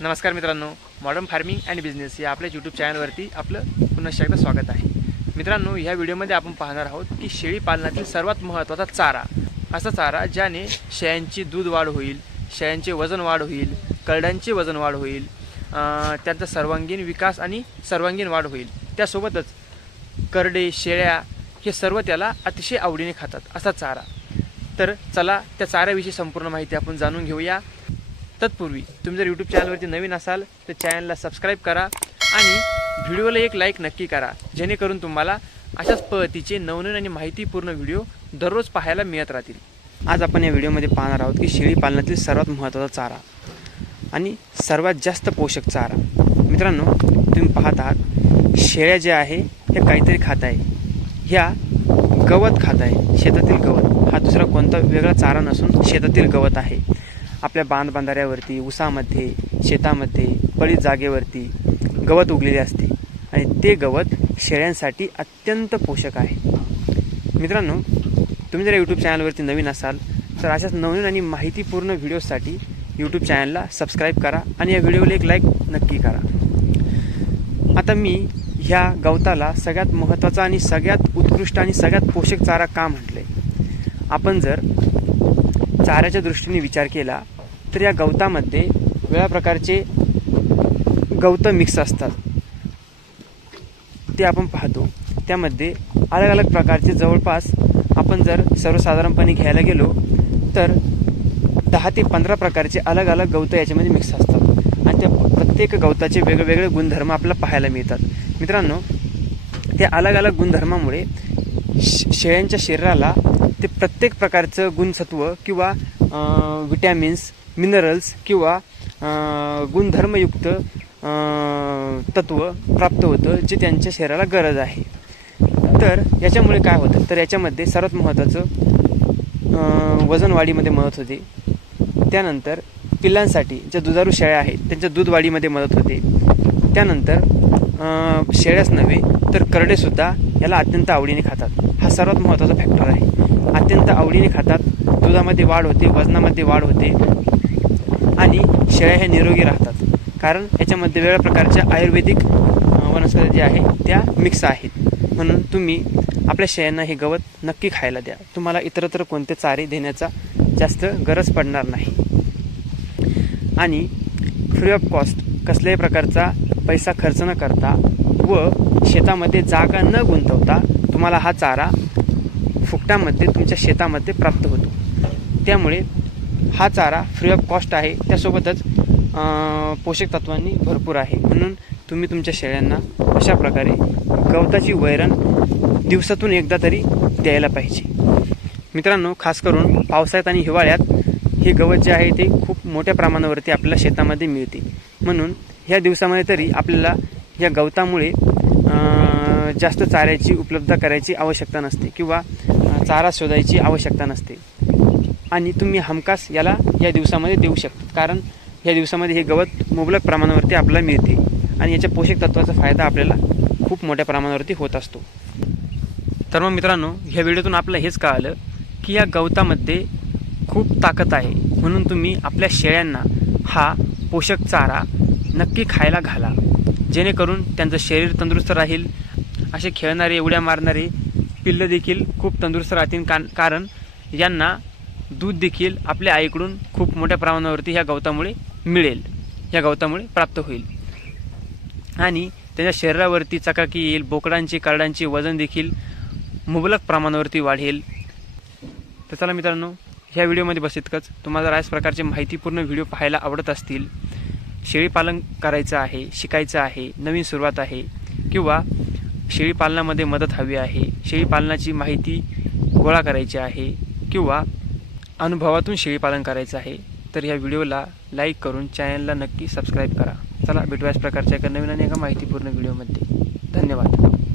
नमस्कार मित्रांनो modern farming and business या आपल्या यूट्यूब चॅनलवरती आपलं पुन्हा एकदा स्वागत आहे. मित्रांनो ह्या व्हिडिओमध्ये आपण पाहणार आहोत की शेळी पालनातील सर्वात महत्त्वाचा चारा असा चारा ज्याने शेळ्यांची दूध वाढ होईल शेळ्यांचे वजन वाढ होईल करड्यांचे वजन वाढ होईल त्यांचा सर्वांगीण विकास आणि सर्वांगीण वाढ होईल. त्यासोबतच करडे शेळ्या हे सर्व त्याला अतिशय आवडीने खातात असा चारा. तर चला त्या चाऱ्याविषयी संपूर्ण माहिती आपण जाणून घेऊया. तत्पूर्वी तुम्ही जर यूट्यूब चॅनलवरती नवीन असाल तर चॅनलला सबस्क्राईब करा आणि व्हिडिओला एक लाईक नक्की करा. जेणेकरून तुम्हाला अशाच पद्धतीचे नवनवीन आणि माहितीपूर्ण व्हिडिओ दररोज पाहायला मिळत राहतील. आज आपण या व्हिडिओमध्ये पाहणार आहोत की शेळी पालनातील सर्वात महत्त्वाचा चारा आणि सर्वात जास्त पोषक चारा. मित्रांनो तुम्ही पाहत आहात शेळ्या ज्या आहे ह्या काहीतरी खात आहे. ह्या गवत खात आहे शेतातील गवत. हा दुसरा कोणता वेगळा चारा नसून शेतातील गवत आहे. आपल्या बांधबांधाऱ्यावरती उसामध्ये शेतामध्ये पळीत जागेवरती गवत उगलेले असते. आणि ते गवत शेळ्यांसाठी अत्यंत पोषक आहे. मित्रांनो तुम्ही जर यूट्यूब चॅनलवरती नवीन असाल तर अशाच नवीन आणि माहितीपूर्ण व्हिडिओसाठी यूट्यूब चॅनलला सबस्क्राईब करा आणि या व्हिडिओला एक लाईक नक्की करा. आता मी ह्या गवताला सगळ्यात महत्त्वाचा आणि सगळ्यात उत्कृष्ट आणि सगळ्यात पोषक चारा का आहे आपण जर चाऱ्याच्या दृष्टीने विचार केला तर या गवतामध्ये वेगळ्या प्रकारचे गवतं मिक्स असतात. ते आपण पाहतो. त्यामध्ये अलग अलग प्रकारचे जवळपास आपण जर सर्वसाधारणपणे घ्यायला गेलो तर दहा ते पंधरा प्रकारचे अलग अलग गवतं याच्यामध्ये मिक्स असतात. आणि त्या प्रत्येक गवताचे वेगवेगळे गुणधर्म आपल्याला पाहायला मिळतात. मित्रांनो त्या अलग अलग गुणधर्मामुळे श- शेळ्यांच्या शरीराला ते प्रत्येक प्रकारचं गुणसत्व किंवा विटॅमिन्स मिनरल्स किंवा गुणधर्मयुक्त तत्व प्राप्त होतं जे त्यांच्या शरीराला गरज आहे. तर याच्यामुळे काय होतं? तर याच्यामध्ये सर्वात महत्त्वाचं वजनवाढीमध्ये मदत होते. त्यानंतर पिल्लांसाठी ज्या दुधारू शेळ्या आहेत त्यांच्या दूधवाढीमध्ये मदत होते. त्यानंतर शेळ्याच नव्हे तर करडेसुद्धा याला अत्यंत आवडीने खातात. हा सर्वात महत्त्वाचा फॅक्टर आहे. अत्यंत आवडीने खातात. दुधामध्ये वाढ होते वजनामध्ये वाढ होते. आणि शेळ्या ह्या निरोगी राहतात. कारण याच्यामध्ये वेगळ्या प्रकारच्या आयुर्वेदिक वनस्पती ज्या आहेत त्या मिक्स आहेत. म्हणून तुम्ही आपल्या शेळ्यांना हे गवत नक्की खायला द्या. तुम्हाला इतरत्र कोणते चारे देण्याचा जास्त गरज पडणार नाही. आणि फ्री ऑफ कॉस्ट कसल्याही प्रकारचा पैसा खर्च न करता व शेतामध्ये जागा न गुंतवता तुम्हाला हा चारा फुकटामध्ये तुमच्या शेतामध्ये प्राप्त होतो. त्यामुळे हा चारा फ्री ऑफ कॉस्ट आहे. त्यासोबतच पोषक तत्वांनी भरपूर आहे. म्हणून तुम्ही तुमच्या शेळ्यांना अशा प्रकारे गवताची वैरण दिवसातून एकदा तरी द्यायला पाहिजे. मित्रांनो खास करून पावसाळ्यात आणि हिवाळ्यात हे गवत जे आहे ते खूप मोठ्या प्रमाणावरती आपल्याला शेतामध्ये मिळते. म्हणून ह्या दिवसामध्ये तरी आपल्याला या गवतामुळे जास्त चाऱ्याची उपलब्ध करायची आवश्यकता नसते किंवा चारा शोधायची आवश्यकता नसते. आणि तुम्ही हमखास याला या दिवसामध्ये देऊ शकता. कारण या दिवसामध्ये हे गवत मुबलक प्रमाणावरती आपल्याला मिळते. आणि याच्या पोषक तत्वाचा फायदा आपल्याला खूप मोठ्या प्रमाणावरती होत असतो. तर मग मित्रांनो ह्या व्हिडिओतून आपलं हेच कळालं की या गवतामध्ये खूप ताकद आहे. म्हणून तुम्ही आपल्या शेळ्यांना हा पोषक चारा नक्की खायला घाला. जेणेकरून त्यांचं शरीर तंदुरुस्त राहील. असे खेळणारे उड्या मारणारे पिल्लं देखील खूप तंदुरुस्त राहतील. का कारण यांना दूध देखील आपल्या आईकडून खूप मोठ्या प्रमाणावरती ह्या गवतामुळे मिळेल. ह्या गवतामुळे प्राप्त होईल. आणि त्याच्या शरीरावरती चकाकी येईल. बोकडांचे करडांचे वजन देखील मुबलक प्रमाणावरती वाढेल. तर चला मित्रांनो ह्या व्हिडिओमध्ये बस इतकंच. तुम्हाला जर प्रकारचे माहितीपूर्ण व्हिडिओ पाहायला आवडत असतील शेळीपालन करायचं आहे शिकायचं आहे नवीन सुरुवात आहे किंवा शेळीपालनामध्ये मदत हवी आहे शेळीपालनाची माहिती गोळा करायची आहे किंवा अनुभवातून शेळीपालन करायचं आहे तर ह्या व्हिडिओला लाईक करून चॅनलला नक्की सबस्क्राईब करा. चला भेटूयाच प्रकारच्या एका नवीन आणि एका माहितीपूर्ण व्हिडिओमध्ये. धन्यवाद.